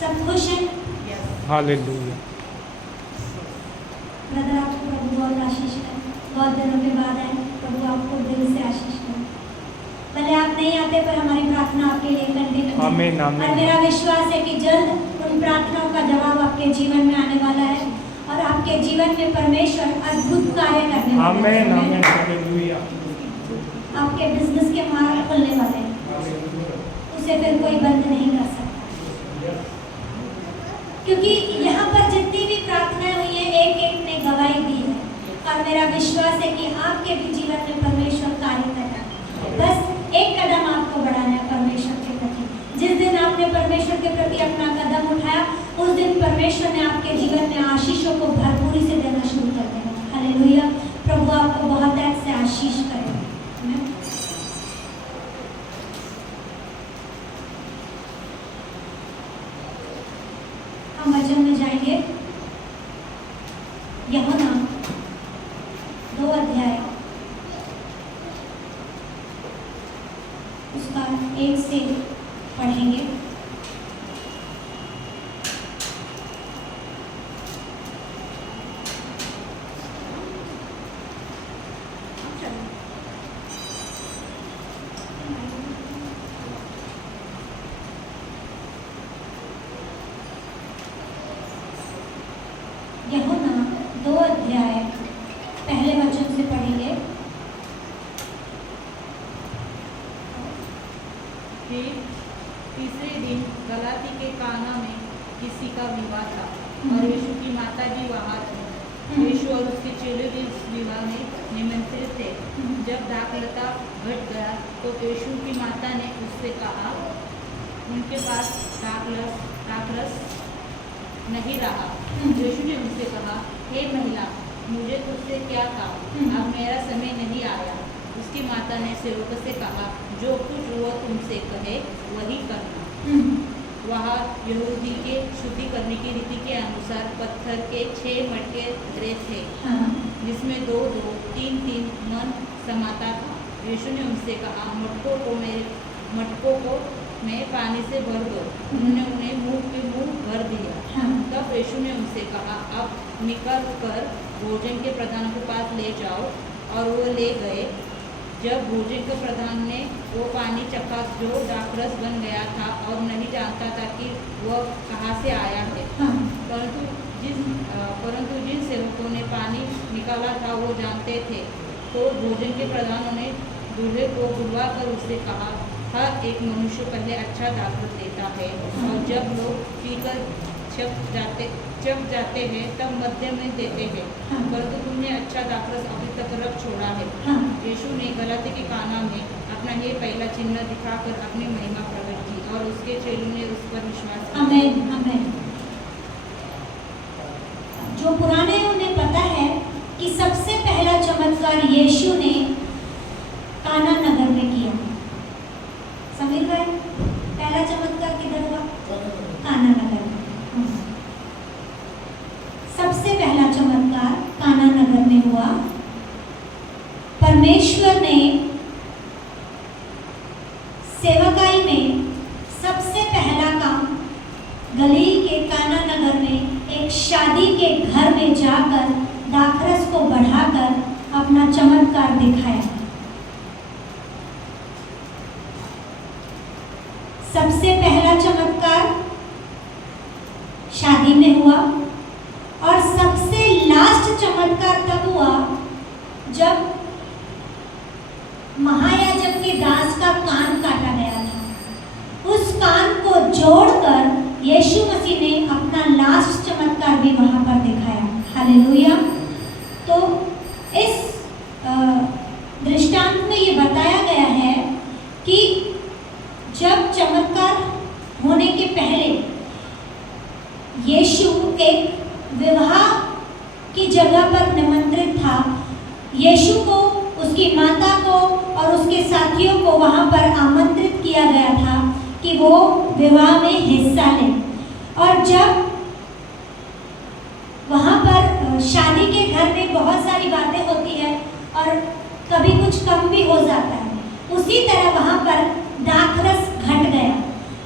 सब खुश हैं? हालेलुया। ब्रदर आपको प्रभु बहुत आशीष करें। बहुत दिनों के बाद आए, प्रभु आपको दिल से आशीष करें। भले आप नहीं आते पर हमारी प्रार्थना आपके लिए कंटिन्यू है। आमीन, आमीन। और मेरा विश्वास है कि जल्द उन प्रार्थनाओं का जवाब आपके जीवन में आने वाला है और आपके जीवन में परमेश्वर अद्भुत कार्य करने वाला है। आमीन, आमीन, हालेलुया। आपके बिजनेस के मार्ग खुलने वाले हैं, उसे फिर कोई बंद नहीं कर सकता। क्योंकि यहाँ पर जितनी भी प्रार्थनाएं हुई हैं, एक एक ने गवाही दी है और मेरा विश्वास है कि आपके भी जीवन में परमेश्वर कार्य करेगा। बस एक कदम आपको बढ़ाना है परमेश्वर के प्रति। जिस दिन आपने परमेश्वर के प्रति अपना कदम उठाया, उस दिन परमेश्वर ने आपके जीवन में आशीषों को भरपूरी से देना शुरू कर दिया। हालेलुया। प्रभु आपको बहुत ऐसे आशीष करे। हम वचन में जाएंगे। यूहन्ना 2 अध्याय उसका 1 से पढ़ेंगे। यूहन्ना 2 अध्याय पहले वचन से पढ़ेंगे। फिर तीसरे दिन गलाती के काना में किसी का विवाह था और यीशु की माता भी वहाँ थी। यीशु और उसके चेले भी उस विवाह में निमंत्रित थे। जब दाखलता घट गया तो यीशु की माता ने उससे कहा, उनके पास दाखरस नहीं रहा। यीशु ने उनसे कहा, हे महिला, मुझे तुझसे क्या काम? अब मेरा समय नहीं आया। उसकी माता ने सेवक से कहा, जो कुछ वो तुमसे कहे वही करना। वहाँ यहूदी के शुद्धि करने की रीति के अनुसार पत्थर के 6 मटके धरे थे, जिसमें 2-2, 3-3 मन समाता था। यीशु ने उनसे कहा, मटकों को मैं पानी से भर दो। उन्होंने उन्हें मुंह पे मुंह भर दिया। तब यीशु ने उनसे कहा, अब निकल कर भोजन के प्रधान के पास ले जाओ। और वो ले गए। जब भोजन के प्रधान ने वो पानी चखा जो दाखरस बन गया था और नहीं जानता था कि वह कहाँ से आया है, परंतु जिन सेवकों ने पानी निकाला था वो जानते थे। तो भोजन के प्रधानों ने दूल्हे को बुलवा कर उससे कहा, हर एक मनुष्य पहले अच्छा दाखरस देता है और जब लोग पीकर चख जाते हैं तब मध्य में देते हैं, परंतु तुमने अच्छा दाखरस अभी तक रख छोड़ा है। यीशु ने गलाती के काना में अपना ये पहला चिन्ह दिखाकर अपनी महिमा प्रकट की और उसके चेलों ने उस पर विश्वास किया। आमीन, आमीन। जो पुराने उन्हें पता है कि सबसे पहला चमत्कार यीशु ने काना नगर में किया। समीर भाई, पहला चमत्कार किधर हुआ? काना नगर में। सबसे पहला चमत्कार काना नगर में हुआ। परमेश्वर ने सेवकाई में सबसे पहला काम गलील के काना नगर में एक शादी के घर में जाकर दाखरस को बढ़ाकर अपना चमत्कार दिखाया। सबसे पहला चमत्कार शादी में हुआ और सबसे लास्ट चमत्कार तब हुआ जब महायाजक के दास का कान काटा गया था। उस कान को जोड़कर यीशु मसीह ने अपना लास्ट चमत्कार भी वहां पर दिखाया। हालेलुया। तो इस दृष्टांत में ये बताया गया है कि जब चमत्कार होने के पहले यीशु एक विवाह की जगह पर निमंत्रित था। यीशु को, उसकी माता को और उसके साथियों को वहां पर आमंत्रित किया गया था कि वो विवाह में हिस्सा लें। और जब वहां पर शादी के घर में बहुत सारी बातें होती है और कभी कुछ कम भी हो जाता है, उसी तरह वहां पर दाखरस घट गया।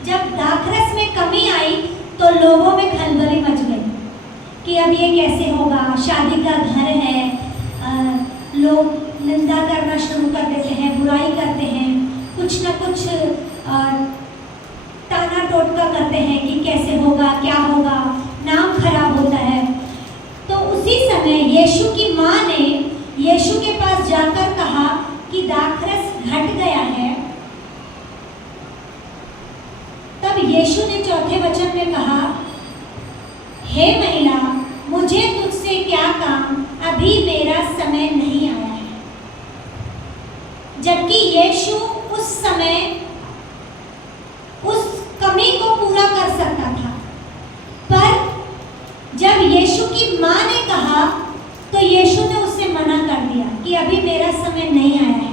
जब दाखरस में कमी आई तो लोगों में खलबली मच गई कि अब ये कैसे होगा, शादी का घर है, लोग निंदा करना शुरू कर देते हैं, बुराई करते हैं, कुछ न कुछ ताना टोटका करते हैं कि कैसे होगा, क्या होगा, नाम खराब होता है। तो उसी समय यीशु की माँ ने यीशु के पास जाकर कहा कि दाखरस घट गया है। तब यीशु ने चौथे वचन में कहा, हे महिला, मुझे तुझसे क्या काम, अभी मेरा समय नहीं आया है। जबकि यीशु उस समय उस कमी को पूरा कर सकता था, पर जब यीशु की माँ ने कहा तो यीशु ने उससे मना कर दिया कि अभी मेरा समय नहीं आया है।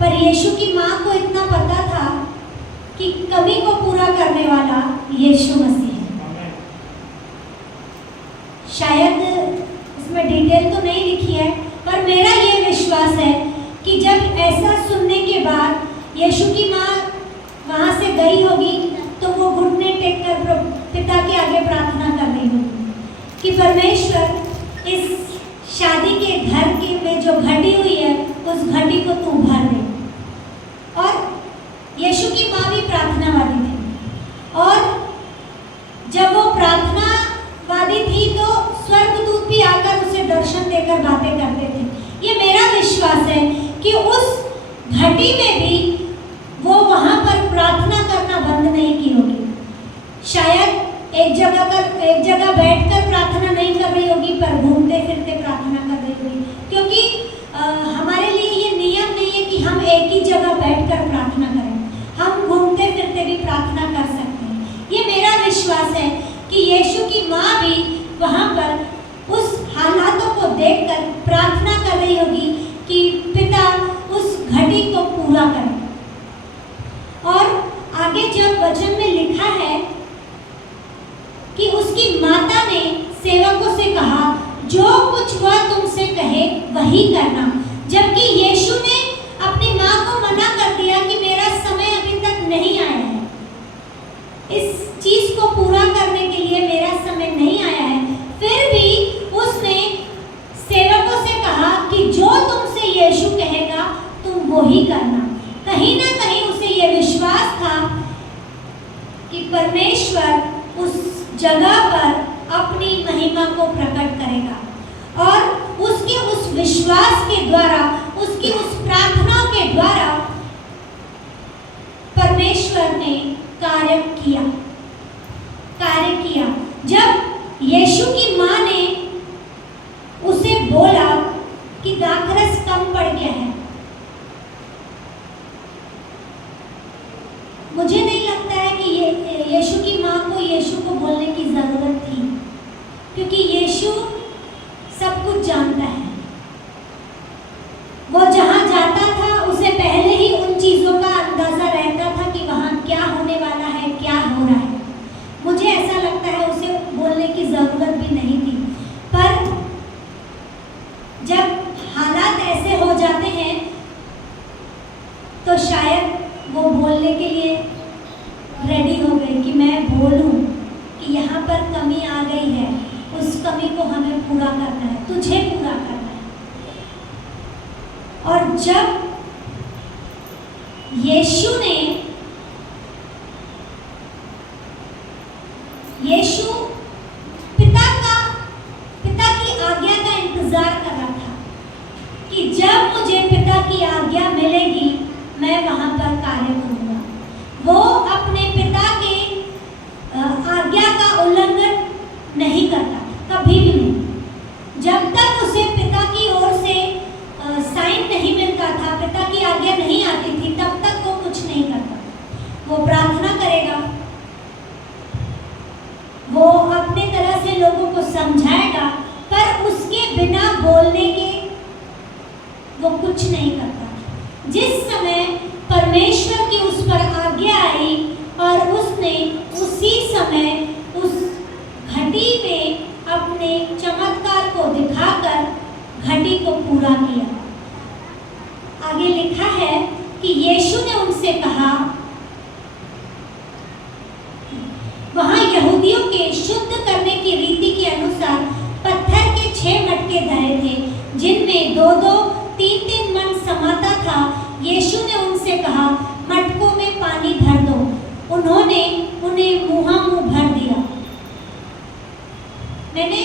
पर यीशु की माँ को इतना पता था कि कमी को पूरा करने वाला यीशु मसीह है। शायद इसमें डिटेल तो नहीं लिखी है, पर मेरा ये विश्वास है कि जब ऐसा सुनने के बाद यीशु की माँ वहाँ से गई होगी तो वो घुटने टेक कर पिता के आगे प्रार्थना कर रही होगी कि परमेश्वर इस शादी के घर की में जो घटी हुई है उस घटी को तू भर दे। और यीशु की माँ भी प्रार्थनावादी थी, और जब वो प्रार्थनावादी थी तो स्वर्गदूत भी आकर उसे दर्शन देकर बातें करते थे। ये मेरा विश्वास है कि उस घटी में भी वो वहाँ पर प्रार्थना करना बंद नहीं की होगी। शायद एक जगह बैठकर प्रार्थना नहीं कर रही होगी, पर घूमते फिरते प्रार्थना कर रही होगी, क्योंकि हमारे लिए ये नियम नहीं है कि हम एक ही जगह बैठकर प्रार्थना करें, हम घूमते फिरते भी प्रार्थना कर सकते हैं। ये मेरा विश्वास है कि यीशु की माँ भी वहाँ पर उस हालातों को देखकर प्रार्थना कर रही होगी कि पिता उस घटी को पूरा करें। और आगे जब वचन में लिखा है कि उसकी माता ने सेवकों से कहा, जो कुछ वह तुमसे कहे वही करना। जबकि यीशु ने अपनी माँ को मना कर दिया कि मेरा समय अभी तक नहीं आया है, इस चीज को पूरा करने के लिए मेरा समय नहीं आया है, फिर भी उसने सेवकों से कहा कि जो तुमसे यीशु कहेगा तुम वो ही करना। कहीं ना कहीं उसे यह विश्वास था कि परमेश्वर उस जगह पर अपनी महिमा को प्रकट करेगा, और उसके उस विश्वास के द्वारा, उसकी उस प्रार्थना के द्वारा परमेश्वर ने कार्य किया। जब यीशु की माँ ने उसे बोला कि दाखरस कम पड़ गया है, मुझे नहीं लगता है कि यीशु की माँ को यीशु को बोलने की ज़रूरत थी, क्योंकि यीशु सब कुछ जानता है। वो जहाँ जाता था उसे पहले ही उन चीज़ों का अंदाज़ा रहता था कि वहाँ क्या होने वाला है, क्या हो रहा है। मुझे ऐसा लगता है उसे बोलने की ज़रूरत भी नहीं थी, पर जब हालात ऐसे हो जाते हैं तो शायद वो बोलने के लिए रेडी हो गई कि मैं बोलूं कि यहाँ पर कमी आ गई है, उस कमी को हमें पूरा करना है, तुझे पूरा करना है। और जब यीशु पिता की आज्ञा का इंतजार कर रहा था कि जब मुझे पिता की आज्ञा मिलेगी मैं वहाँ पर कार्य करूँगा। वो अपने पिता के आज्ञा का उल्लंघन नहीं करता, कभी भी नहीं। जब तक उसे पिता की ओर से साइन नहीं मिलता था, पिता की आज्ञा नहीं आती थी, तब तक वो कुछ नहीं करता। वो प्रार्थना करेगा, वो अपने तरह से लोगों को समझाएगा, पर उसके बिना बोलने के वो कुछ नहीं करता। जिस समय परमेश्वर की उस पर आज्ञा आई और उसने उसी समय उस घटी में अपने चमत्कार को दिखाकर घटी को पूरा किया। आगे लिखा है कि यीशु ने उनसे कहा, में 2-2, 3-3 मन समाता था, यीशु ने उनसे कहा, मटकों में पानी भर दो। उन्होंने उन्हें मुँह भर दिया। मैंने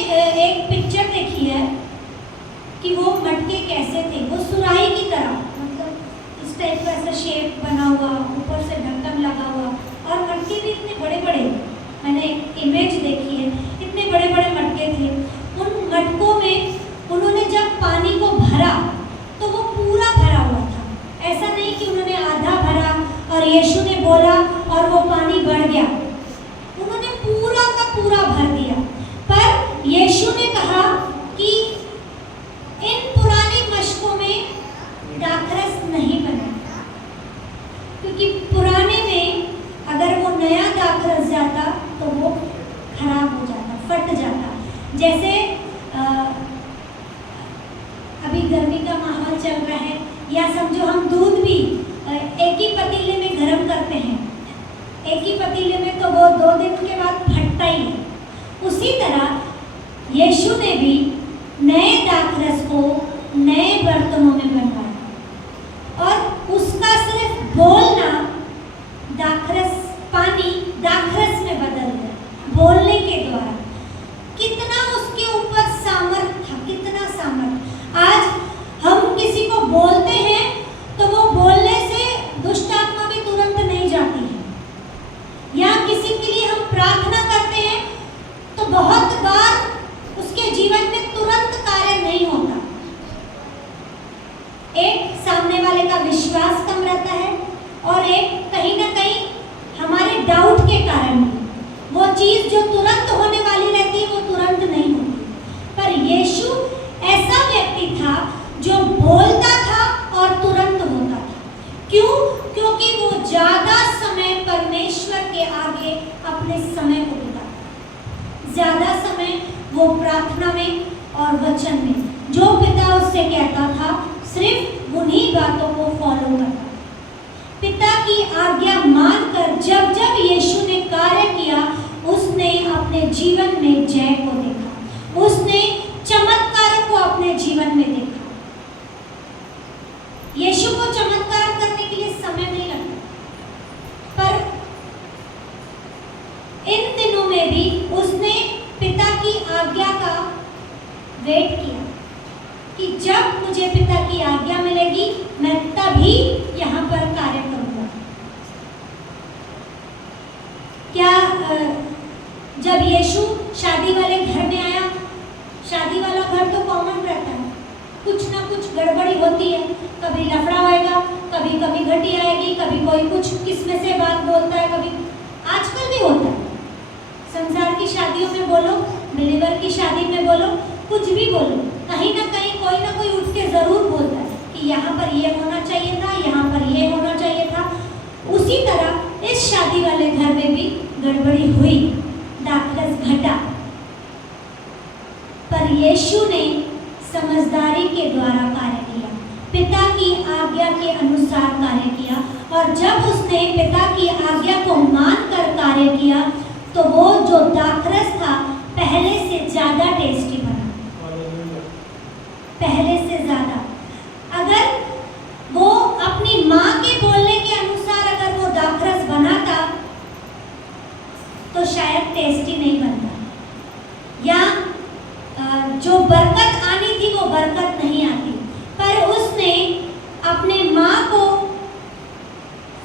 एक पिक्चर देखी है कि वो मटके कैसे थे, वो सुराही की तरह, मतलब इस टाइप का ऐसा शेप बना हुआ, ऊपर से ढक्कन लगा हुआ, और मटके भी इतने बड़े बड़े, मैंने एक इमेज देखी है, इतने बड़े बड़े मटके थे। उन मटकों में उन्होंने जब पानी को भरा तो वो पूरा भरा हुआ था। ऐसा नहीं कि उन्होंने आधा भरा और यीशु ने बोला और वो पानी बढ़ गया, उन्होंने पूरा का पूरा भर दिया। पर यीशु ने कहा कि इन पुरानी मशकों में दाखरस नहीं बना, क्योंकि पुराने में अगर वो नया दाखरस जाता तो वो खराब हो जाता, फट जाता। जैसे अभी गर्मी का माहौल चल रहा है, या समझो हम दूध भी एक ही पतीले में गर्म करते हैं, एक ही पतीले में, तो वो 2 दिन के बाद फटता ही है। उसी तरह यीशु ने भी नए दाखरस को नए बर्तनों में बनवाया, और उसका सिर्फ बोलना दाखरस, पानी दाखरस में बदल गया बोलने के द्वारा। कितना उसके ऊपर सामर्थ था, कितना सामर्थ। आज हम किसी को बोलते हैं तो वो बोलने से दुष्ट आत्मा भी तुरंत नहीं जाती है, या किसी के लिए हम प्रार्थना करते हैं तो बहुत बार उसके जीवन में तुरंत कार्य नहीं होता। एक सामने वाले का विश्वास कम रहता है, और एक कहीं ना कहीं हमारे डाउट के कारण वो चीज़ जो तुरंत होने वाली रहती है वो तुरंत नहीं होती। पर यीशु ऐसा व्यक्ति था जो बोलता था और तुरंत होता था। क्यों? क्योंकि वो ज़्यादा समय परमेश्वर के आगे अपने समय को बिताता, ज़्यादा समय वो प्रार्थना में और वचन में, जो पिता उससे कहता था सिर्फ उन्हीं बातों को फॉलो करता। पिता की आज्ञा मानकर जब जब यीशु ने कार्य किया, उसने अपने जीवन में जय को देखा, उसने चमत्कार को अपने जीवन में देखा। यीशु को चमत्कार करने के लिए समय नहीं लगता, पर इन दिनों में भी उसने पिता की आज्ञा का वेट किया कि जब मुझे पिता की आज्ञा मिलेगी मैं तभी यहाँ पर कार्य करूँगा। क्या जब यीशु शादी वाले घर में आया, शादी वाला घर तो कॉमन रहता है, कुछ ना कुछ गड़बड़ी होती है, कभी लफड़ा होएगा, कभी कभी घटी आएगी, कभी कोई कुछ किस्म से बात बोलता है, कभी आजकल भी होता है। संसार की शादियों में बोलो, बिलीवर की शादी में बोलो, कुछ भी बोलो, कहीं ना कहीं कोई ना कोई उठ के ज़रूर बोलता है कि यहाँ पर ये होना चाहिए था, यहाँ पर ये होना चाहिए था। उसी तरह इस शादी वाले घर में भी गड़बड़ी हुई, दाखरस घटा, पर यीशु ने समझदारी के द्वारा कार्य किया, पिता की आज्ञा के अनुसार कार्य किया। और जब उसने पिता की आज्ञा को मानकर कार्य किया तो वो जो दाखरस था पहले से ज़्यादा टेस्टी बना, पहले से ज़्यादा। अगर वो अपनी माँ के बोलने के अनुसार अगर वो दाखरस बनाता तो शायद टेस्टी नहीं बनता, या जो बरकत आनी थी वो बरकत नहीं आती। पर उसने अपने माँ को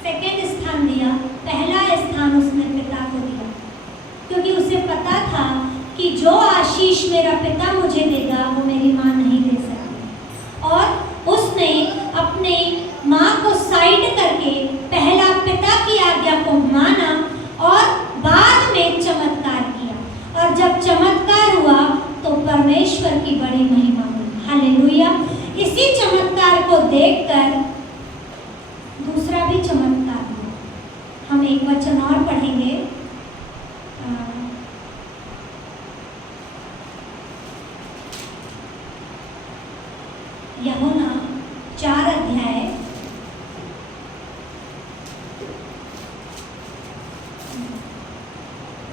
सेकंड स्थान दिया, पहला स्थान उसने पिता को दिया, क्योंकि उसे पता था कि जो आशीष मेरा पिता मुझे देगा वो मेरी माँ नहीं दे सकती। और उसने अपने माँ को साइड करके पहला पिता की आज्ञा को माना और बाद में चमत्कार किया। और जब चमत्कार हुआ तो परमेश्वर की बड़ी महिमा हुई। हालेलुया। इसी चमत्कार को देखकर दूसरा भी चमत्कार हुआ। हम एक वचन और पढ़ेंगे, यूहन्ना 4 अध्याय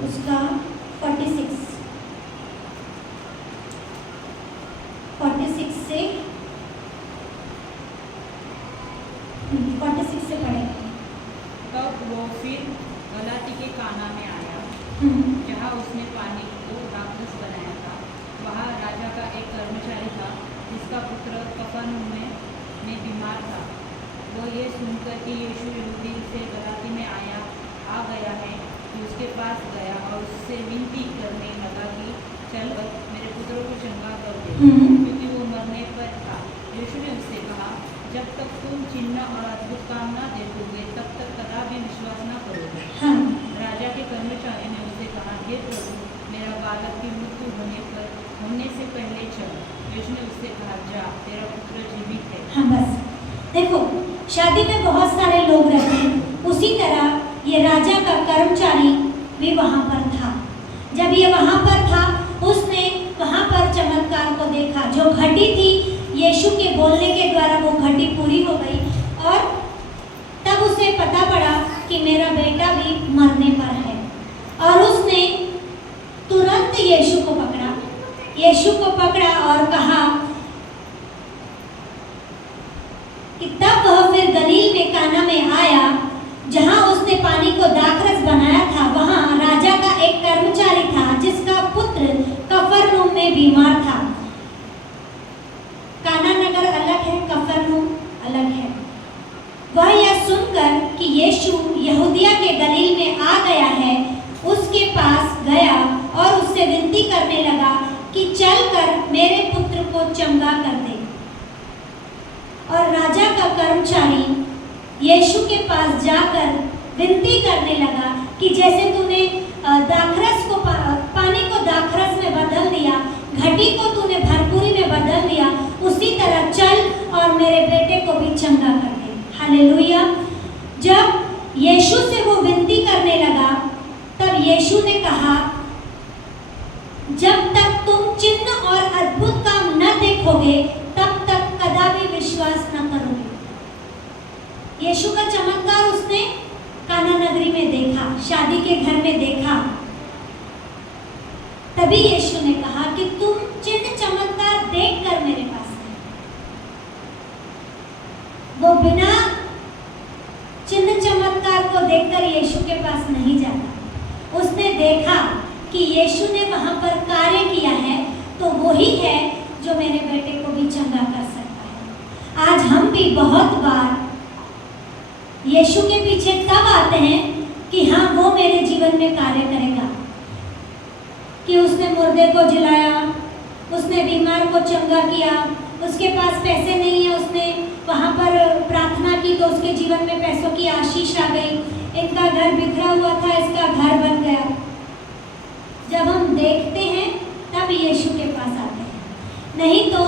उसका 46 से जहाँ उसने पानी को दाखरस बनाया था। वहाँ राजा का एक कर्मचारी था जिसका पुत्र कफरनहूम में बीमार था। वो ये सुनकर कि यीशु यहूदी से गलाती में आ गया है कि उसके पास गया और उससे विनती करने लगा कि चल मेरे पुत्र को चंगा कर दे, क्योंकि वो मरने पर था। यीशु ने उससे कहा, जब तक तुम चिन्ह और अद्भुत काम न देखोगे तब तक कदापि विश्वास न करोगे। राजा के कर्मचारी ने उससे कहा, हे प्रभु, मेरा बालक की मृत्यु होने से पहले चल। यीशु ने उससे कहा, जा, तेरा पुत्र जीवित है। हाँ, बस देखो, शादी में बहुत सारे लोग रहते हैं, उसी तरह ये राजा का कर्मचारी भी वहाँ पर था। जब ये वहाँ पर था, उसने वहाँ पर चमत्कार को देखा। जो घटी थी, यीशु के बोलने के द्वारा वो घटी पूरी हो गई और तब उसे पता पड़ा कि मेरा बेटा भी मरने पर है। और उसने तुरंत यीशु को पकड़ा और कहा कि तब वह फिर गलील में काना में आया, जहाँ उसने पानी को दाखरस बनाया था। वहाँ राजा का एक कर्मचारी था जिसका पुत्र कफरनहूम में बीमार था। काना नगर अलग है, कफरनहूम अलग है। वह यह सुनकर कि यीशु यहूदिया के गलील में आ गया है, उसके पास गया और उससे विनती करने लगा कि चलकर मेरे पुत्र को चंगा कर दे। और राजा का कर्मचारी यीशु के पास जाकर विनती करने लगा कि जैसे तूने पानी को दाखरस में बदल दिया, घटी को तूने भरपूरी में बदल दिया, उसी तरह चल और मेरे बेटे को भी चंगा कर दे। हालेलुया। जब यीशु से वो विनती करने लगा, तब यीशु ने कहा, जब तक तुम चिन्ह और अद्भुत काम न देखोगे तब तक कदापि विश्वास न करोगे। यीशु का चमत्कार उसने काना नगरी में देखा, शादी के घर में देखा। तभी यीशु ने कहा कि तुम चिन्ह चमत्कार देखकर मेरे पास आए। वो बिना चिन्ह चमत्कार को देखकर यीशु के पास नहीं जाता। उसने देखा कि यीशु ने वहां पर कार्य किया है, तो वही है जो मेरे बेटे को भी चंगा कर सकता है। आज हम भी बहुत बार यीशु के पीछे तब आते हैं कि हाँ, वो मेरे जीवन में कार्य करेगा, कि उसने मुर्दे को जिलाया, उसने बीमार को चंगा किया, उसके पास पैसे नहीं है, उसने वहाँ पर प्रार्थना की तो उसके जीवन में पैसों की आशीष आ गई। इनका घर बिखरा हुआ था, इसका घर बन गया। जब हम देखते हैं तब यीशु के पास आते हैं, नहीं तो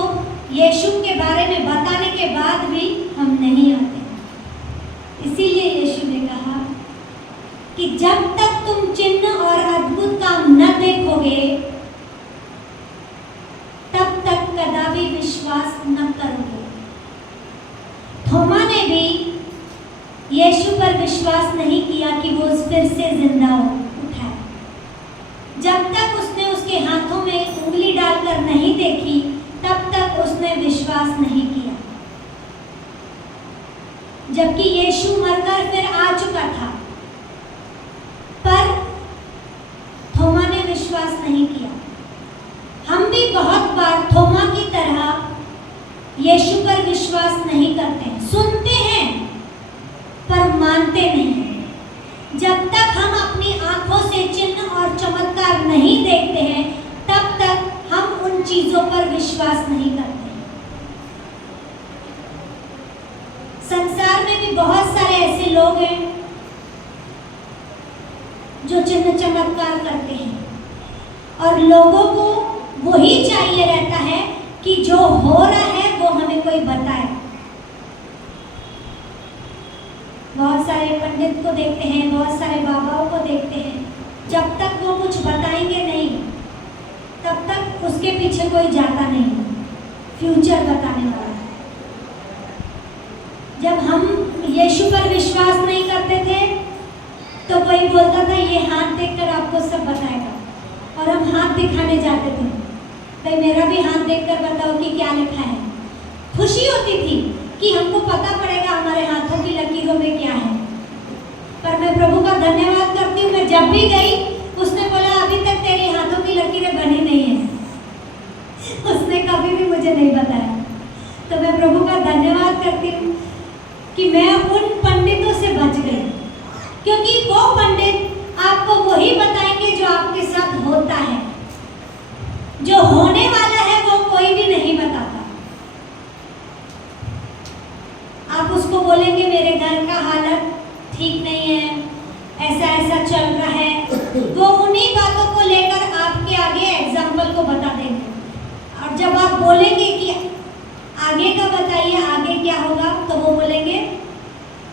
यीशु के बारे में बताने के बाद भी हम नहीं आते। इसीलिए यीशु ने कहा कि जब तक तुम चिन्ह और अद्भुत काम न देखोगे तब तक कदापि विश्वास न करोगे। थोमा ने भी यीशु पर विश्वास नहीं किया कि वो फिर से जिंदा उठा है। जब तक उसने उसके हाथों में उंगली डालकर नहीं देखी तब तक उसने विश्वास नहीं किया। जबकि यीशु मरकर फिर आ चुका था, पर थोमा ने विश्वास नहीं किया। हम भी बहुत बार थोमा की तरह यीशु पर विश्वास नहीं करते हैं, सुनते हैं पर मानते नहीं हैं। जब तक हम अपनी आंखों से चिन्ह और चमत्कार नहीं देखते हैं तब तक हम उन चीजों पर विश्वास नहीं करते। संसार में भी बहुत सारे ऐसे लोग हैं जो चिन्ह चमत्कार करते हैं और लोगों को वही चाहिए रहता है कि जो हो रहा है वो हमें कोई बताए। बहुत सारे पंडित को देखते हैं, बहुत सारे बाबाओं को देखते हैं, जब तक वो कुछ बताएंगे नहीं तब तक उसके पीछे कोई जाता नहीं, फ्यूचर बताने वाला है। जब हम यीशु पर विश्वास नहीं करते थे तो कोई बोलता था ये हाथ देखकर आपको सब बताएगा, और हम हाथ दिखाने जाते थे, भाई मेरा भी हाथ देखकर बताओ कि क्या लिखा है। खुशी होती थी कि हमको पता पड़ेगा हमारे हाथों की लकीरों में क्या है। पर मैं प्रभु का धन्यवाद करती हूँ, मैं जब भी गई उसने लकीरें बनी नहीं है, उसने कभी भी मुझे नहीं बताया। तो मैं प्रभु का धन्यवाद करती हूँ कि मैं उन पंडितों से बच गई, क्योंकि वो पंडित आपको वही बताएंगे जो आपके साथ होता है, जो होने वाला है वो कोई भी नहीं बताता। आप उसको बोलेंगे मेरे घर का हालत ठीक नहीं है, ऐसा ऐसा चल रहा है, वो उन्हीं बातों को लेकर आपके आगे एग्जाम्पल को बता देंगे। और जब आप बोलेंगे कि आगे का बताइए, आगे क्या होगा, तो वो बोलेंगे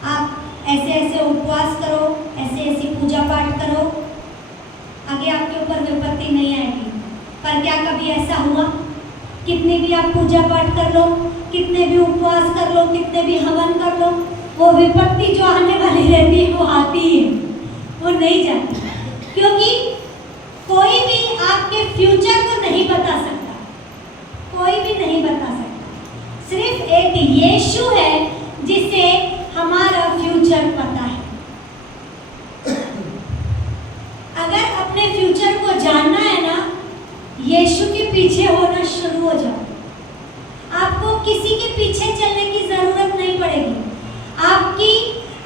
आप ऐसे ऐसे उपवास करो, ऐसे ऐसी पूजा पाठ करो, आगे आपके ऊपर विपत्ति नहीं आएगी। पर क्या कभी ऐसा हुआ? कितने भी आप पूजा पाठ कर लो, कितने भी उपवास कर लो, कितने भी हवन कर लो, वो विपत्ति जो आने वाली रहती है वो आती है, वो नहीं जाती। क्योंकि कोई भी आपके फ्यूचर को नहीं बता सकता, कोई भी नहीं बता सकता। सिर्फ एक यीशु है जिसे हमारा फ्यूचर पता है। अगर अपने फ्यूचर को जानना है ना, यीशु के पीछे होना शुरू हो जाओ। आपको किसी के पीछे चलने की जरूरत नहीं पड़ेगी। आपकी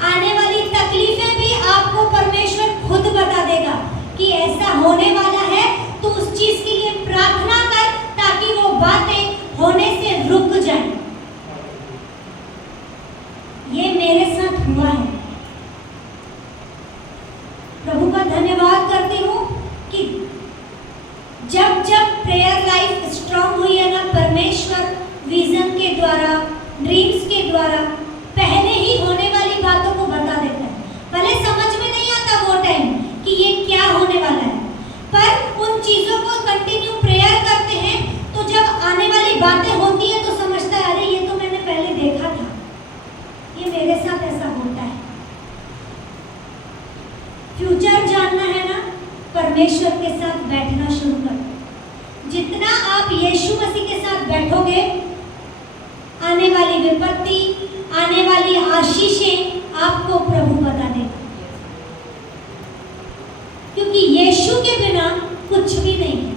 आने वाली तकलीफें भी आपको परमेश्वर खुद बता देगा कि ऐसा होने वाला है, तो उस चीज के लिए प्रार्थना कर ताकि वो बातें होने से रुक जाएं। ये मेरे साथ हुआ है। प्रभु का धन्यवाद करती हूँ कि जब जब प्रेयर लाइफ स्ट्रांग हुई है ना, परमेश्वर विजन के द्वारा, ड्रीम्स के द्वारा पहले ही होने वाली बातों को बता देता है। भले समझ में नहीं आता वो टाइम कि ये क्या होने वाला है, पर उन चीजों को कंटिन्यू प्रेयर करते हैं, तो जब आने वाली बातें होती है तो समझता है अरे ये तो मैंने पहले देखा था, ये मेरे साथ ऐसा होता है। फ्यूचर जानना है ना, परमेश्वर के साथ बैठना शुरू करो। जितना आप यीशु मसीह के साथ बैठोगे, आने वाली विपत्ति, आने वाली आशीषें आपको प्रभु बता देगा। क्योंकि यीशु के बिना कुछ भी नहीं है।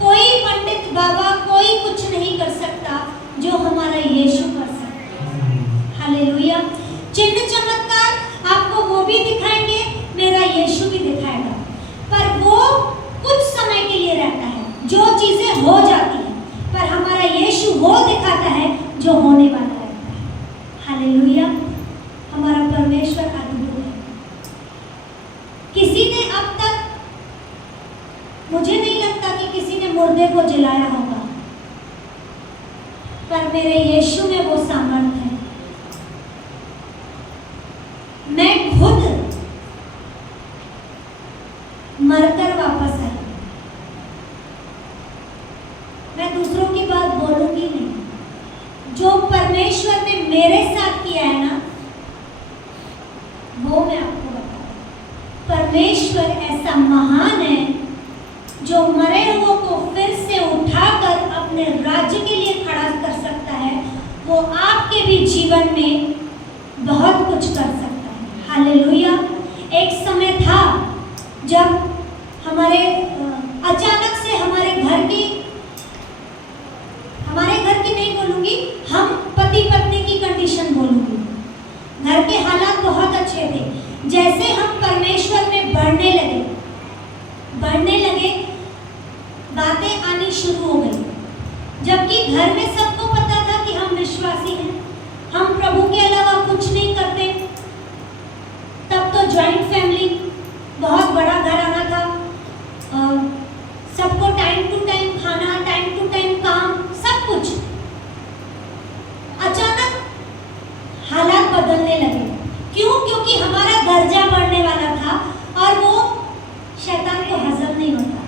कोई पंडित बाबा कोई कुछ नहीं कर सकता जो हमारा यीशु कर सकता है। हालेलुया। चिन्ह चमत्कार आपको वो भी दिखाएंगे, मेरा यीशु भी दिखाएगा, पर वो कुछ समय के लिए रहता है। जो चीजें हो जाती हैं, पर हमारा यीशु वो दिखाता है जो होने वाला रहता है। हालेलुया। हमारा परमेश्वर अद्भुत है। किसी ने अब तक, मुझे नहीं लगता कि किसी ने मुर्दे को जलाया होगा, पर मेरे यीशु में वो सामर्थ्य है। मैं खुद मरकर वापस आई। मैं दूसरों की बात बोलूंगी नहीं। जो परमेश्वर ने मेरे साथ किया है ना, वो मैं आपको बताऊं। परमेश्वर ऐसा महान है जो मरे हुओं को फिर से उठाकर अपने राज्य के लिए खड़ा कर सकता है। वो आपके भी जीवन में बहुत कुछ कर सकता है। हालेलुया। एक समय था जब हमारे अचानक से हमारे घर की नहीं बोलूंगी, हम पति पत्नी की कंडीशन बोलूंगी। घर के हालात बहुत अच्छे थे। जैसे हम परमेश्वर में बढ़ने लगे, बातें आनी शुरू हो गई। जबकि घर में सबको पता था कि हम विश्वासी हैं, हम प्रभु के अलावा कुछ नहीं करते। तब तो जॉइंट फैमिली, बहुत बड़ा घराना था, सबको टाइम टू टाइम खाना, टाइम टू टाइम काम, सब कुछ। अचानक हालात बदलने लगे। क्यों? क्योंकि हमारा दर्जा बढ़ने वाला था और वो शैतान को हजम नहीं होता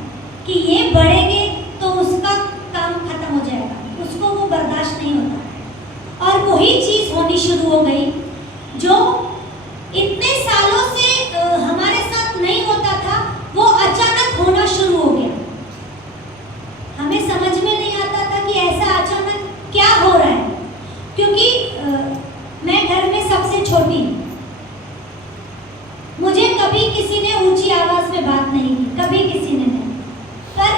कि ये बढ़ेंगे तो उसका काम खत्म हो जाएगा, उसको वो बर्दाश्त नहीं होता। और वही चीज होनी शुरू हो गई जो इतने सालों से हमारे साथ नहीं होता था, वो अचानक होना शुरू हो गया। हमें समझ में नहीं आता था कि ऐसा अचानक क्या हो रहा है। क्योंकि मैं घर में सबसे छोटी, मुझे कभी किसी ने ऊंची आवाज में बात नहीं की, कभी किसी ने नहीं। पर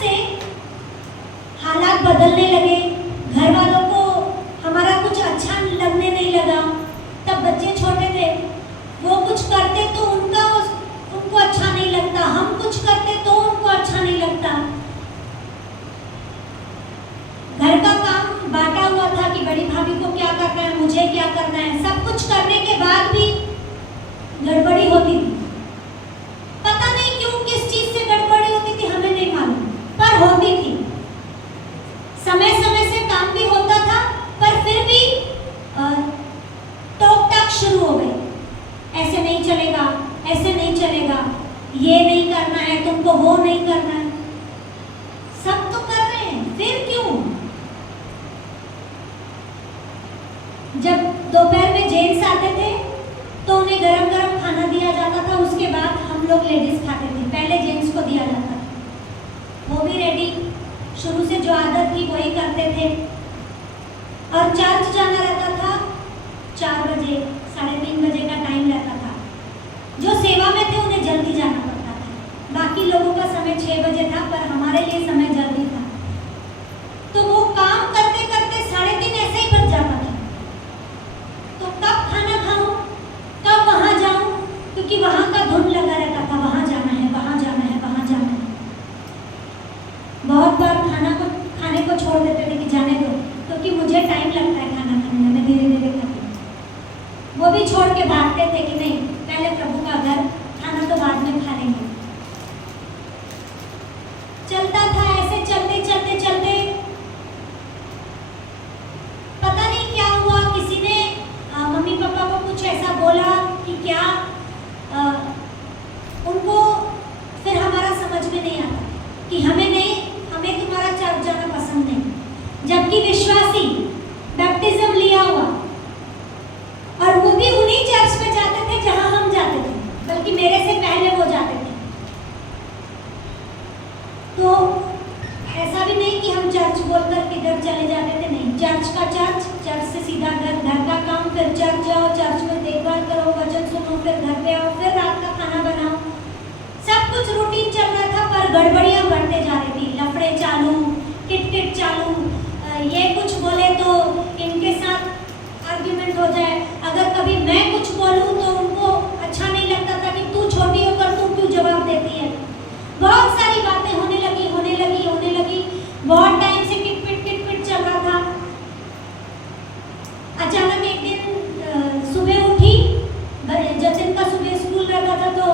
से हालात बदलने लगे, घर वालों को हमारा कुछ अच्छा लगने नहीं लगा। तब बच्चे छोटे थे, वो कुछ करते तो उनको अच्छा नहीं लगता, हम कुछ करते तो उनको अच्छा नहीं लगता। घर का काम बांटा हुआ था कि बड़ी भाभी को क्या करना है, मुझे क्या करना है। सब कुछ करने के बाद भी गड़बड़ी होती थी। पता नहीं क्यों, किस चीज से गड़बड़ी होती थी हमें नहीं मालूम, पर होती थी। समय समय से काम भी होता था, पर फिर भी टोक टाक शुरू हो गई। ऐसे नहीं चलेगा, ऐसे नहीं चलेगा, ये नहीं करना है तुमको, वो नहीं करना है। सब तो कर रहे हैं, फिर क्यों? जब दोपहर में जेंट्स आते थे तो उन्हें गरम गरम खाना दिया जाता था, उसके बाद हम लोग लेडीज खाते थे। पहले जेंट्स को दिया जाता था, वो भी रेडी, शुरू से जो आदत थी वही करते थे। और चर्च जाना रहता था 4 बजे, 3:30 बजे का टाइम रहता था। जो सेवा में थे उन्हें जल्दी जाना पड़ता था। बाकी लोगों का समय 6 बजे था, पर हमारे लिए समय जल्दी था। तो वो काम करते करते 3:30 ऐसे ही बज जाता था। तो कब खाना खाऊं, कब वहां जाऊं, क्योंकि वहां का धुन लगा रहता था, वहां जाना है, वहां जाना है, वहां जाना है। बहुत बार खाने को छोड़ देते थे कि जाने दो, क्योंकि मुझे टाइम लगता है खाना खाने में, मैं धीरे धीरे खाती हूँ। वो भी छोड़ के भागते थे कि नहीं, पहले प्रभु का घर, खाना तो बाद में खा लेंगे। चलता था ऐसे, चलते चलते चलते पता नहीं क्या हुआ, किसी ने मम्मी पापा को कुछ ऐसा बोला कि क्या, उनको फिर हमारा समझ में नहीं आता कि हमें तुम्हारा चर्च जाना पसंद नहीं। जबकि विश्वासी बैप्टिज्म लिया हुआ, और वो भी उन्हीं चर्च में जाते थे जहां हम जाते थे, बल्कि मेरे से पहले वो जाते थे। तो ऐसा भी नहीं कि हम चर्च बोलकर किधर चले जाते थे, नहीं। चर्च का चर्च, चर्च से सीधा घर का काम, फिर चर्च जाओ, चर्च में देखभाल करो, वचन सुनो, फिर घर पे आओ, फिर रात का खाना बनाओ। सब कुछ रूटीन चल रहा था, पर गड़बड़ियां बढ़ते जा रही थी। लफड़े चालू, किट चालू, ये कुछ बोले तो इनके साथ आर्ग्यूमेंट हो जाए। अगर कभी मैं कुछ बोलूं तो उनको अच्छा नहीं लगता था कि तू छोटी होकर तू क्यों जवाब देती है। बहुत सारी बातें होने लगी। बहुत टाइम से किट चल रहा था। अचानक एक दिन सुबह उठी, जतिन का सुबह स्कूल रहता था, तो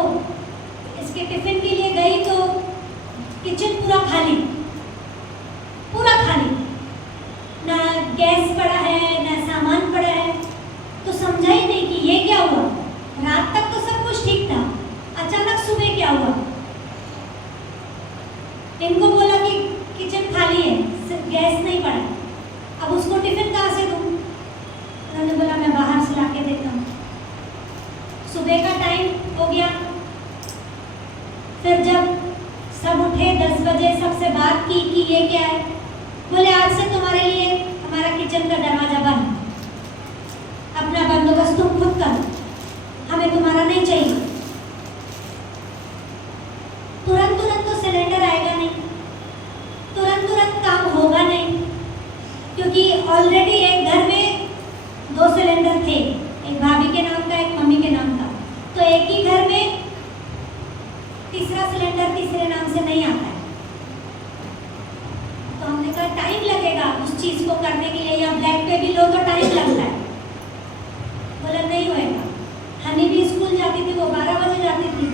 इसके टिफिन के लिए गई तो किचन पूरा खाली, ना गैस पड़ा है, ना सामान पड़ा है। तो समझा ही नहीं कि ये क्या हुआ। रात तक तो सब कुछ ठीक था, अचानक सुबह क्या हुआ। इनको बोला कि किचन खाली है, सिर्फ गैस नहीं पड़ा। अब उसको टिफिन कहाँ से दूँ? उन्होंने बोला मैं बाहर से लाके देता हूँ। सुबह का टाइम हो गया। फिर जब सब उठे 10 बजे, सबसे बात की कि ये क्या है। बोले आज से तुम्हारे लिए हमारा किचन का दरवाजा बंद, अपना बंदोबस्त तुम खुद करो, हमें तुम्हारा नहीं चाहिए। तुरंत तो सिलेंडर आएगा नहीं, तुरंत काम होगा नहीं, क्योंकि ऑलरेडी एक घर में 2 सिलेंडर थे, एक भाभी के नाम का, एक मम्मी के नाम का। तो एक ही घर में तीसरा सिलेंडर तीसरे नाम से नहीं आता है। तो हमने कहा टाइम लगेगा उस चीज को करने के लिए, या ब्लैक पे भी लो तो टाइम लगता है। बोला नहीं होएगा। हनी भी स्कूल जाती थी, वो 12 बजे जाती थी।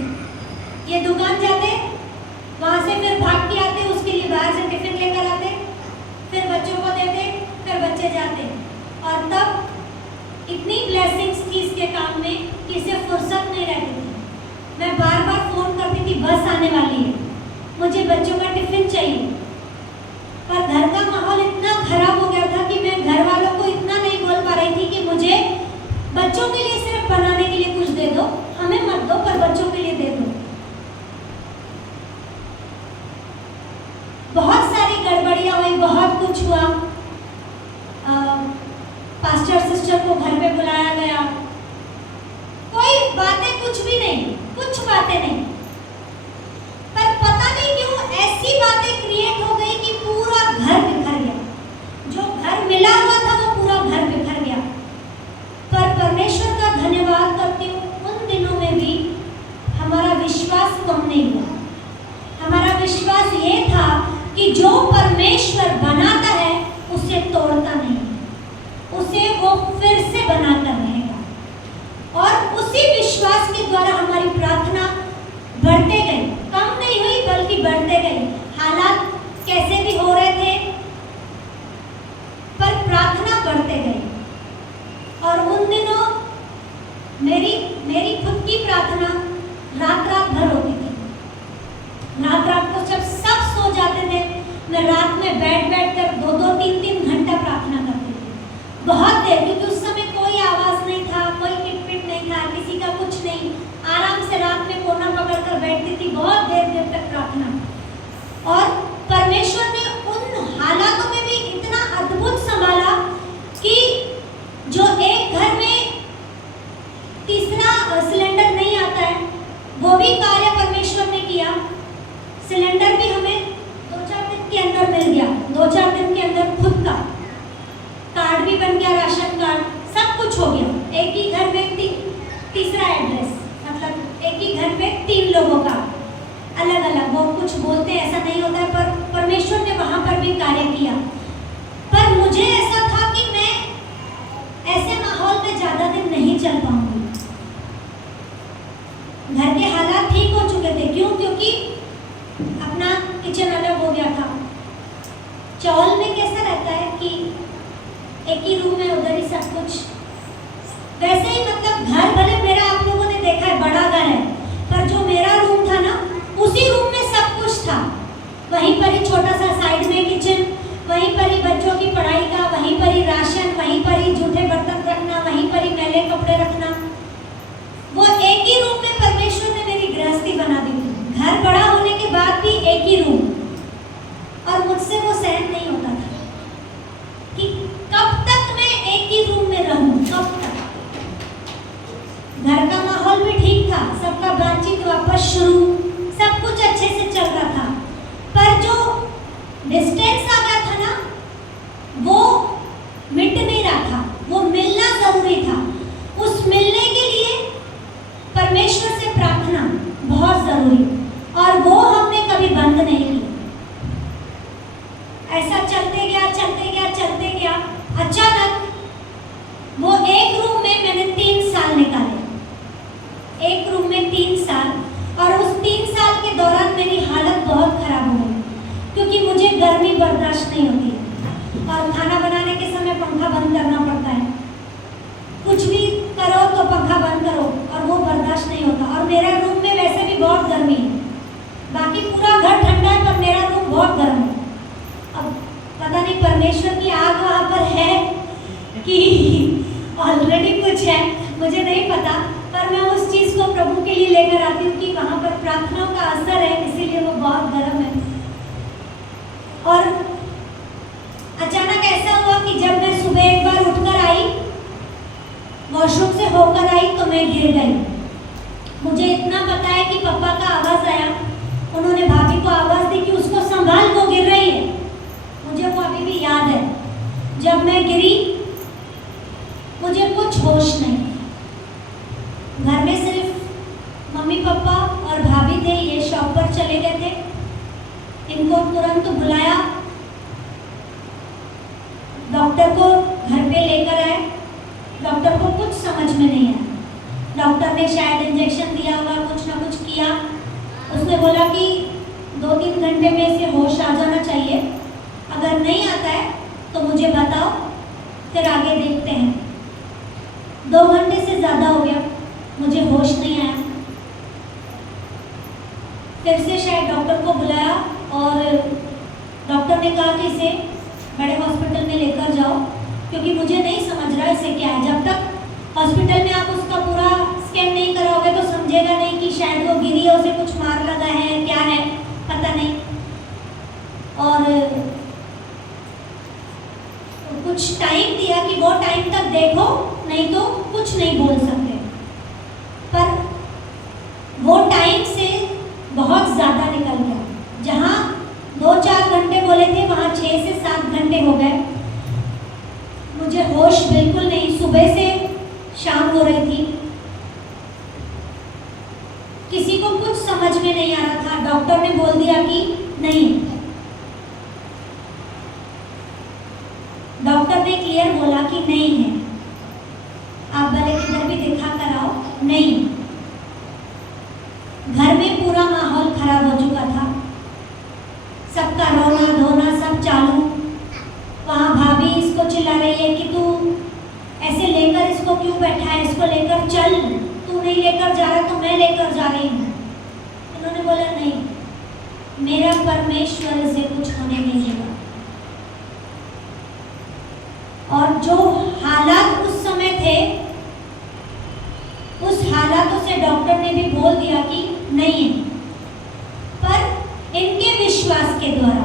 ये दुकान जाते, वहां से फिर भाग के आते, उसके लिए बाहर से टिफिन लेकर आते, फिर बच्चों को देते, फिर बच्चे जाते। और तब इतनी ब्लेसिंग्स थी इसके काम में कि इसे फुर्सत नहीं रहती थी। मैं बार बार फोन करती थी, बस आने वाली है, मुझे बच्चों का टिफिन चाहिए। पर घर का माहौल इतना खराब हो गया था कि मैं घर वालों को इतना नहीं बोल पा रही थी कि मुझे बच्चों के लिए सिर्फ बनाने के लिए कुछ दे दो, हमें मत दो, पर बच्चों के लिए दे दो। बहुत सारी गड़बड़ियां हुई, बहुत कुछ हुआ। पास्टर सिस्टर को घर पे बुलाया गया, कोई बातें कुछ भी नहीं, कुछ बातें नहीं, पर पता नहीं क्यों ऐसी बातें क्रिएट कि जो परमेश्वर बनाता है उसे तोड़ता नहीं, उसे वो फिर से बनाकर रहेगा। और उसी विश्वास के द्वारा हमारी प्रार्थना बढ़ते गई, कम नहीं हुई बल्कि बढ़ते गई। हालात कैसे भी हो रहे थे पर प्रार्थना बढ़ते गई। और उन दिनों मेरी खुद की प्रार्थना रात भर होती थी। रात को जब सब सो जाते थे, मैं रात में बैठ कर 2-2, 3-3 घंटा प्रार्थना करती थी, बहुत देर, क्योंकि उस समय कोई आवाज नहीं था, कोई किटपिट नहीं था, किसी का कुछ नहीं। आराम से रात में कोना पकड़ कर बैठती थी, बहुत देर तक प्रार्थना। और परमेश्वर ने उन हालातों में भी इतना अद्भुत संभाला कि जो एक घर में तीसरा सिलेंडर नहीं आता है, वो भी कार्य परमेश्वर ने किया। सिलेंडर भी हमें 2-4 दिन के अंदर मिल गया, 2-4 दिन के अंदर खुद का कार्ड भी बन गया, राशन कार्ड, सब कुछ हो गया। एक ही घर में तीसरा एड्रेस, मतलब एक ही घर में 3 लोगों का अलग अलग। वो कुछ बोलते हैं, ऐसा नहीं होता है, पर परमेश्वर ने वहां पर भी कार्य किया। पर मुझे ऐसा था कि मैं ऐसे माहौल में ज्यादा दिन नहीं चल पाऊंगी। घर के हालात ठीक हो चुके थे, क्यों? क्योंकि अपना किचन अलग हो गया था। चौल में कैसा रहता है कि एक ही रूम में उधर ही सब कुछ, वैसे ही मतलब घर भले मेरा, आप लोगों ने देखा है बड़ा घर है, पर जो मेरा रूम था ना, उसी रूम में सब कुछ था। वहीं पर ही छोटा सा साइड में किचन, वहीं पर ही बच्चों की पढ़ाई का, वहीं पर ही राशन, वहीं पर ही जूठे बर्तन रखना, वहीं पर ही मैले कपड़े रखना। वो एक ही रूम में परमेश्वर ने मेरी गृहस्थी बना दी थी। घर बड़ा होने के बाद भी एक ही रूम, और मुझसे वो सहन नहीं होता था कि कब तक मैं एक ही रूम में रहूं, कब तक। घर का माहौल भी ठीक था, सबका बातचीत वापस शुरू, सब कुछ अच्छे से चल रहा था, पर जो डिस्टेंस आ गया था ना, वो मिट नहीं रहा था। वो मिलना जरूरी था। उस मिलने के लिए परमेश्वर से प्रार्थना बहुत जरूरी, और वो हमने कभी बंद नहीं की। ऐसा चलते गया। अचानक वो एक रूम में मैंने 3 साल निकाले, एक रूम में 3 साल। और उस 3 साल के दौरान मेरी हालत बहुत खराब हो गई, क्योंकि मुझे गर्मी बर्दाश्त नहीं होती है, और खाना बनाने के समय पंखा बंद करना पड़ता है। कुछ भी करो तो पंखा बंद करो, और वो बर्दाश्त नहीं होता। और मेरा रूम में वैसे भी बहुत गर्मी है, बाकी पूरा घर ठंडा है, पर मेरा रूम बहुत गर्म है। अब पता नहीं परमेश्वर की आग वहाँ पर है कि ऑलरेडी कुछ है, मुझे नहीं पता, पर मैं उस चीज़ को प्रभु के लिए लेकर आती हूँ कि वहाँ पर प्रार्थनाओं का असर है, इसीलिए वो बहुत गर्म है। और अचानक ऐसा हुआ कि जब मैं सुबह एक बार उठकर आई, वॉशरूम से होकर आई, तो मैं गिर गई। मुझे इतना पता है कि पापा का आवाज़ आया, उन्होंने भाभी को आवाज़ दी कि उसको संभाल, वो गिर रही है। मुझे वो अभी भी याद है। जब मैं गिरी, मुझे कुछ होश नहीं। घर में सिर्फ मम्मी पापा और भाभी थे, ये शॉप पर चले गए थे। इनको तुरंत बुलाया, डॉक्टर को घर पे लेकर आए। डॉक्टर को कुछ समझ में नहीं आया। डॉक्टर ने शायद इंजेक्शन दिया होगा, कुछ ना कुछ किया। उसने बोला कि 2-3 घंटे में इसे होश आ जाना चाहिए, अगर नहीं आता है तो मुझे बताओ, फिर आगे देखते हैं। 2 घंटे से ज़्यादा हो गया, मुझे होश नहीं आया। फिर से शायद डॉक्टर को बुलाया, और डॉक्टर ने कहा कि इसे बड़े हॉस्पिटल में लेकर जाओ, क्योंकि मुझे नहीं समझ रहा इसे क्या है। जब तक हॉस्पिटल में आप उसका पूरा स्कैन नहीं कराओगे तो समझेगा नहीं कि शायद वो गिरी है, उसे कुछ मार लगा है, क्या है पता नहीं। और कुछ टाइम दिया कि वो टाइम तक देखो, नहीं तो कुछ नहीं बोल सकते। पर वो टाइम से बहुत ज़्यादा निकल गया। जहाँ 2-4 घंटे बोले थे, वहाँ 6 से 7 घंटे हो गए। मुझे होश बिल्कुल नहीं। सुबह से शाम हो रही थी, किसी को कुछ समझ में नहीं आ रहा था। डॉक्टर ने बोल दिया कि नहीं, कि नहीं है। आप भले किधर भी दिखा कर आओ, नहीं। घर में पूरा माहौल खराब हो चुका था, सबका रोना धोना सब चालू। वहाँ भाभी इसको चिल्ला रही है कि तू ऐसे लेकर इसको क्यों बैठा है, इसको लेकर चल, तू नहीं लेकर जा रहा तो मैं लेकर जा रही हूँ। उन्होंने बोला नहीं, मेरा परमेश्वर इसे कुछ होने नहीं देगा। और जो हालात उस समय थे, उस हालातों से डॉक्टर ने भी बोल दिया कि नहीं है, पर इनके विश्वास के द्वारा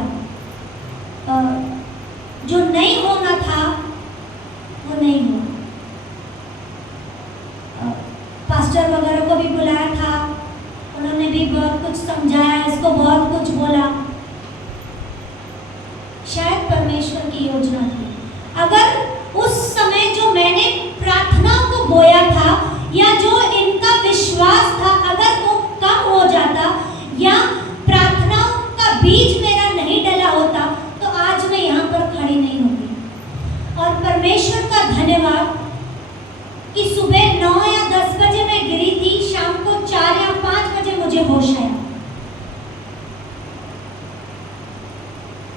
जो नहीं होना था वो नहीं हुआ। पास्टर वगैरह को भी बुलाया था, उन्होंने भी बहुत कुछ समझाया, इसको बहुत कुछ बोला। शायद परमेश्वर की योजना थी। अगर उस समय जो मैंने प्रार्थना को बोया था या जो इनका विश्वास था, अगर वो कम हो जाता या प्रार्थनाओं का बीज मेरा नहीं डला होता तो आज मैं यहाँ पर खड़ी नहीं होती। और परमेश्वर का धन्यवाद कि सुबह 9 या 10 बजे मैं गिरी थी, शाम को 4 या 5 बजे मुझे होश आया।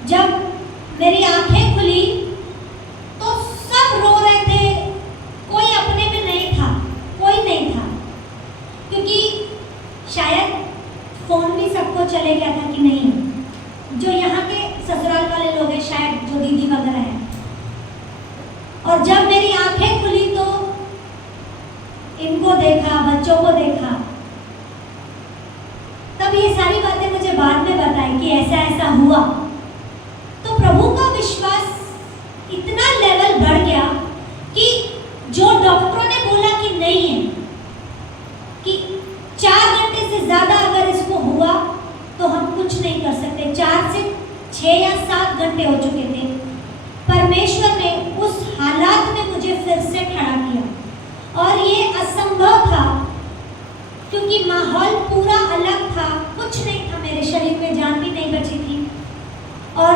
जब मेरी आंखें खुली तो सब रो रहे थे, कोई अपने में नहीं था, कोई नहीं था, क्योंकि शायद फोन भी सबको चले गया था कि नहीं, जो यहाँ के ससुराल वाले लोग हैं, शायद जो दीदी वगैरह हैं। और जब मेरी आंखें खुली तो इनको देखा, बच्चों को देखा, तब ये सारी बातें मुझे बाद में बताई कि ऐसा ऐसा हुआ। तो प्रभु का विश्वास इतना लेवल बढ़ गया कि जो डॉक्टरों ने बोला कि नहीं है, कि 4 घंटे से ज्यादा अगर इसको हुआ तो हम कुछ नहीं कर सकते। 4 से 6 या 7 घंटे हो चुके थे। परमेश्वर ने उस हालात में मुझे फिर से खड़ा किया और ये असंभव था, क्योंकि माहौल पूरा अलग था, कुछ नहीं था, मेरे शरीर में जान भी नहीं बची थी। और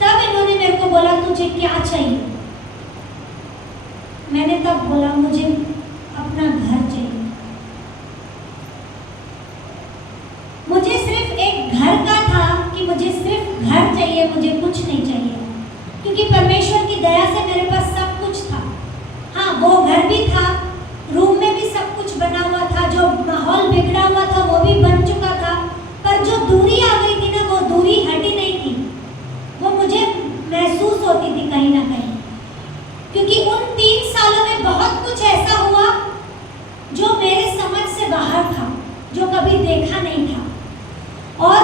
तब इन्होंने मेरे को बोला तुझे क्या चाहिए। मैंने तब बोला मुझे अपना घर चाहिए। मुझे सिर्फ एक घर का था कि मुझे सिर्फ घर चाहिए, मुझे कुछ नहीं चाहिए, क्योंकि परमेश्वर की दया से मेरे पास सब कुछ था। हाँ, वो घर भी था, रूम में भी सब कुछ बना हुआ था, जो माहौल बिगड़ा हुआ था वो भी बन चुका था, पर जो दूरी आ गई थी ना, वो दूरी हटी नहीं थी, वो मुझे महसूस होती थी कहीं ना कहीं। क्योंकि उन 3 सालों में बहुत कुछ ऐसा हुआ जो मेरे समझ से बाहर था, जो कभी देखा नहीं था। और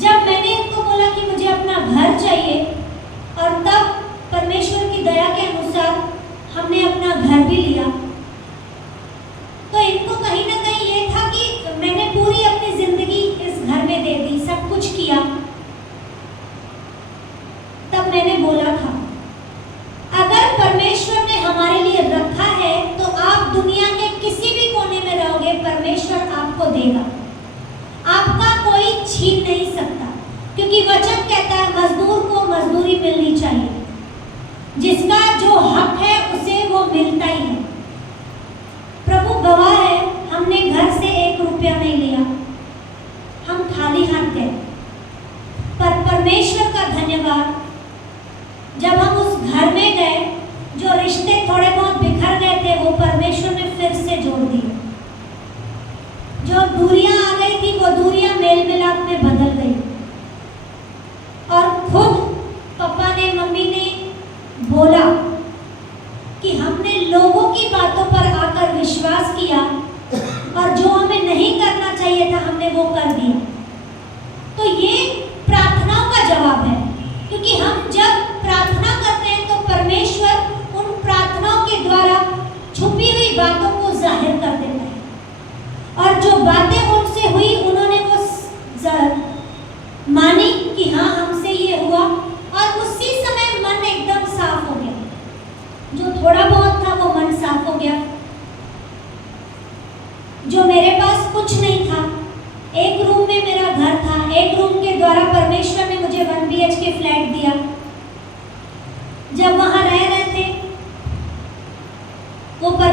जब मैंने इनको बोला कि मुझे अपना घर चाहिए, और तब परमेश्वर की दया के अनुसार हमने अपना घर भी लिया, तो इनको कहीं ना कहीं ये था कि मैंने पूरी अपनी जिंदगी इस घर में दे दी, सब कुछ किया। तब मैंने बोला था अगर परमेश्वर ने हमारे लिए रखा है तो आप दुनिया के किसी भी कोने में रहोगे, परमेश्वर आपको देगा, आपका कोई छीन नहीं सकता। क्योंकि वचन कहता है मजदूर को मजदूरी मिलनी चाहिए, जिसका जो हक है उसे वो मिलता ही है। प्रभु गवाह है, हमने घर से 1 रुपया नहीं लिया, हम खाली हाथ गए, पर परमेश्वर का धन्यवाद, जब हम उस घर में गए, जो रिश्ते थोड़े बहुत बिखर गए थे वो परमेश्वर ने फिर से जोड़ दिए। जो दूरियां आ गई थी वो दूरियां मेल मिलाप में बदल गई। और खुद पापा ने, मम्मी ने बोला कि हमने लोगों की बातों पर आकर विश्वास किया और जो हमें नहीं करना चाहिए था हमने वो कर दिया। तो ये प्रार्थनाओं का जवाब है, क्योंकि हम जब प्रार्थना करते हैं तो परमेश्वर उन प्रार्थनाओं के द्वारा छुपी हुई बातों को जाहिर कर देता है। और जो बातें उनसे हुई उन्होंने वो मानी कि हाँ हमसे ये हुआ, और उसी समय मन एकदम साफ हो गया। जो थोड़ा बहुत था वो मन साफ हो गया। जो मेरे पास कुछ नहीं था, 1 रूम में मेरा घर था, 1 रूम के द्वारा परमेश्वर ने मुझे 1 BHK फ्लैट दिया।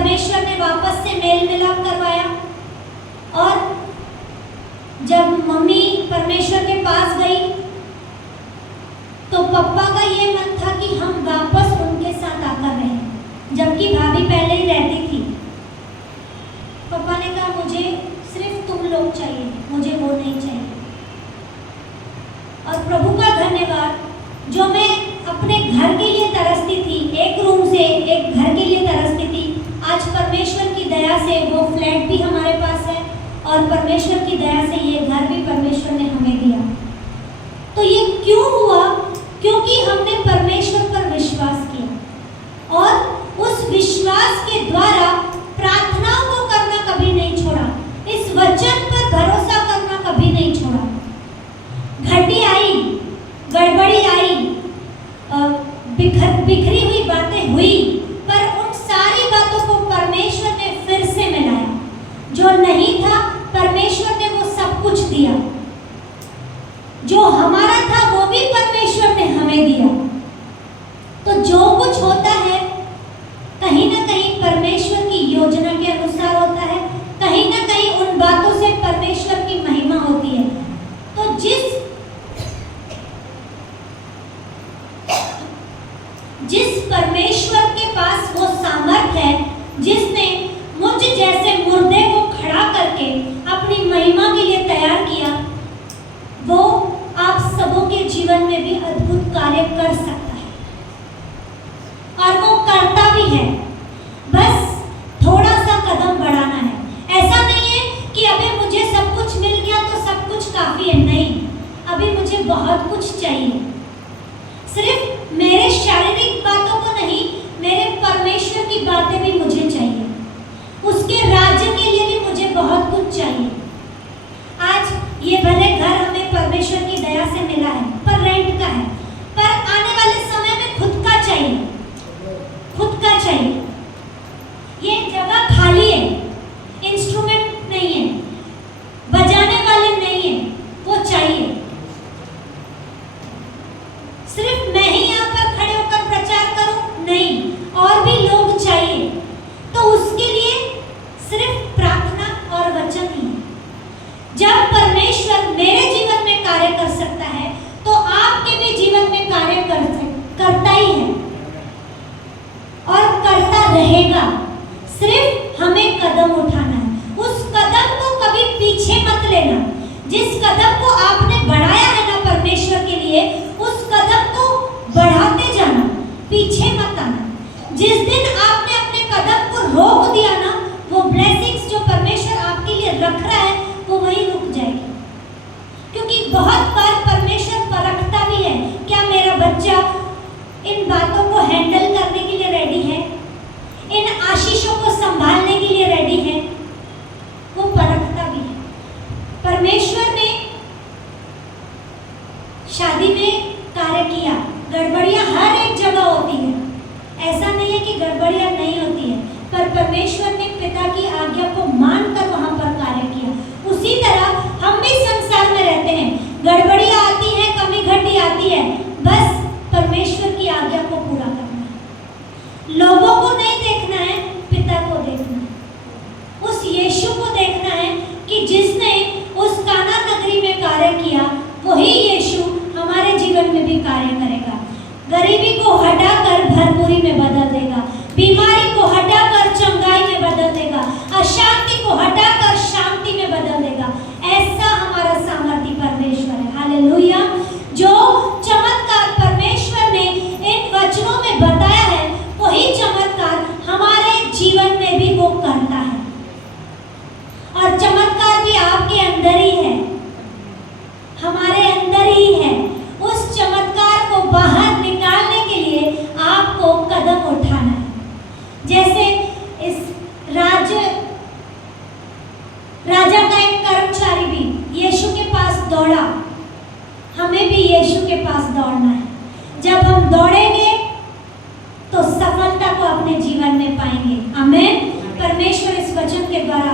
परमेश्वर ने वापस से मेल मिलाप करवाया। और जब मम्मी परमेश्वर के पास गई तो पापा का ये मन था कि हम वापस उनके साथ आकर रहें, जबकि भाभी पहले ही रहती थी। पापा ने कहा मुझे सिर्फ तुम लोग चाहिए, मुझे वो नहीं चाहिए। और प्रभु का धन्यवाद, जो मैं अपने घर के लिए तरसती थी, एक रूम से एक घर के लिए तरसती थी, आज परमेश्वर की दया से वो फ्लैट भी हमारे पास है और परमेश्वर की दया से ये घर भी परमेश्वर ने हमें दिया। तो ये क्यों हुआ? क्योंकि हमने परमेश्वर पर विश्वास किया और उस विश्वास के द्वारा प्रार्थनाओं को करना कभी नहीं छोड़ा, इस वचन पर भरोसा करना कभी नहीं छोड़ा। घटी आई, गड़बड़ी आई, बिखरी हुई बातें हुई, पर उन सारी बातों को परमेश्वर ने फिर से मिलाया। जो नहीं था परमेश्वर ने वो सब कुछ दिया, जो हमारा था वो भी परमेश्वर ने हमें दिया। तो जो कुछ होता है कहीं ना कहीं परमेश्वर की योजना के अनुसार होता है, कहीं ना कहीं उन बातों से परमेश्वर की महिमा होती है। तो जिस परमेश्वर के पास वो सामर्थ है, जिसने मुझ जैसे मुर्दे को खड़ा करके अपनी महिमा के लिए तैयार किया, वो आप सबों के जीवन में भी अद्भुत कार्य कर सकता है और वो करता भी है। बस थोड़ा सा कदम बढ़ाना है। ऐसा नहीं है कि अभी मुझे सब कुछ मिल गया तो सब कुछ काफी है, नहीं, अभी मुझे बहुत कुछ चाहिए। सिर्फ मेरे शारीरिक बातों को नहीं, मेरे परमेश्वर की बातें भी मुझे चाहिए, उसके राज्य के लिए भी मुझे बहुत कुछ चाहिए। आज ये भले घर हमें परमेश्वर की दया से मिला है, पर रेंट का है, पर आने वाले समय में खुद का चाहिए, खुद का चाहिए। ये जगह खाली है, इंस्ट्रूमेंट नहीं है, बजाने वाले नहीं है, वो चाहिए। सिर्फ मैं ही यहाँ पर खड़े होकर प्रचार करूं, नहीं, और भी लोग चाहिए। तो उसके लिए सिर्फ प्रार्थना और वचन ही है। जब परमेश्वर मेरे जीवन में कार्य कर सकता है तो आपके भी जीवन में कार्य करता ही है और करता रहेगा। सिर्फ हमें कदम उठाना है। उस कदम को कभी पीछे मत लेना। जिस कदम को आपने बढ़ाया है ना परमेश्वर के लिए, उस कदम को बढ़ाते जाना, पीछे मत आना। जिस दिन आपने अपने कदम को रोक दिया ना, वो ब्लेसिंग्स जो परमेश्वर आपके लिए रख रहा है वो वहीं रुक जाएगी। क्योंकि बहुत बार परमेश्वर परखता भी है, क्या मेरा बच्चा इन बातों को हैंडल करने के लिए रेडी है, इन आशीषों को संभालने के लिए रेडी है, वो परखता भी है। परमेश्वर ने शादी में कार्य किया। गड़बड़ियां हर एक जगह होती है, ऐसा नहीं है कि गड़बड़ियां नहीं होती है, पर परमेश्वर ने पिता की आज्ञा को मानकर वहां पर कार्य किया। उसी तरह हम भी संसार में रहते हैं, गड़बड़ियां आती हैं, कमी घटी आती है, बस परमेश्वर की आज्ञा को पूरा करना है। लोगों को नहीं देखना है, पिता को देखना है, उस यीशु को देखना है कि जिसने उस काना नगरी में कार्य किया, वही यीशु हमारे जीवन में भी कार्य करेगा। गरीबी को हटाकर भरपूरी में बदल देगा, बीमारी को हटाकर चंगाई में बदल देगा, अशांति को हटाकर शांति में बदल देगा। ऐसा हमारा सामर्थ्य परमेश्वर है। हालेलुया। जो चमत्कार परमेश्वर ने इन वचनों में बताया है, वही चमत्कार हमारे जीवन में भी वो करता है। और चमत्कार भी आपके अंदर ही है, हमारे अंदर ही है। उस चमत्कार को बाहर निकालने के लिए आपको कदम उठाना है। जैसे इस राजा का एक कर्मचारी भी यीशु के पास दौड़ा, हमें भी यीशु के पास दौड़ना है। जब हम दौड़ेंगे तो सफलता को अपने जीवन में पाएंगे। आमीन। परमेश्वर इस वचन के द्वारा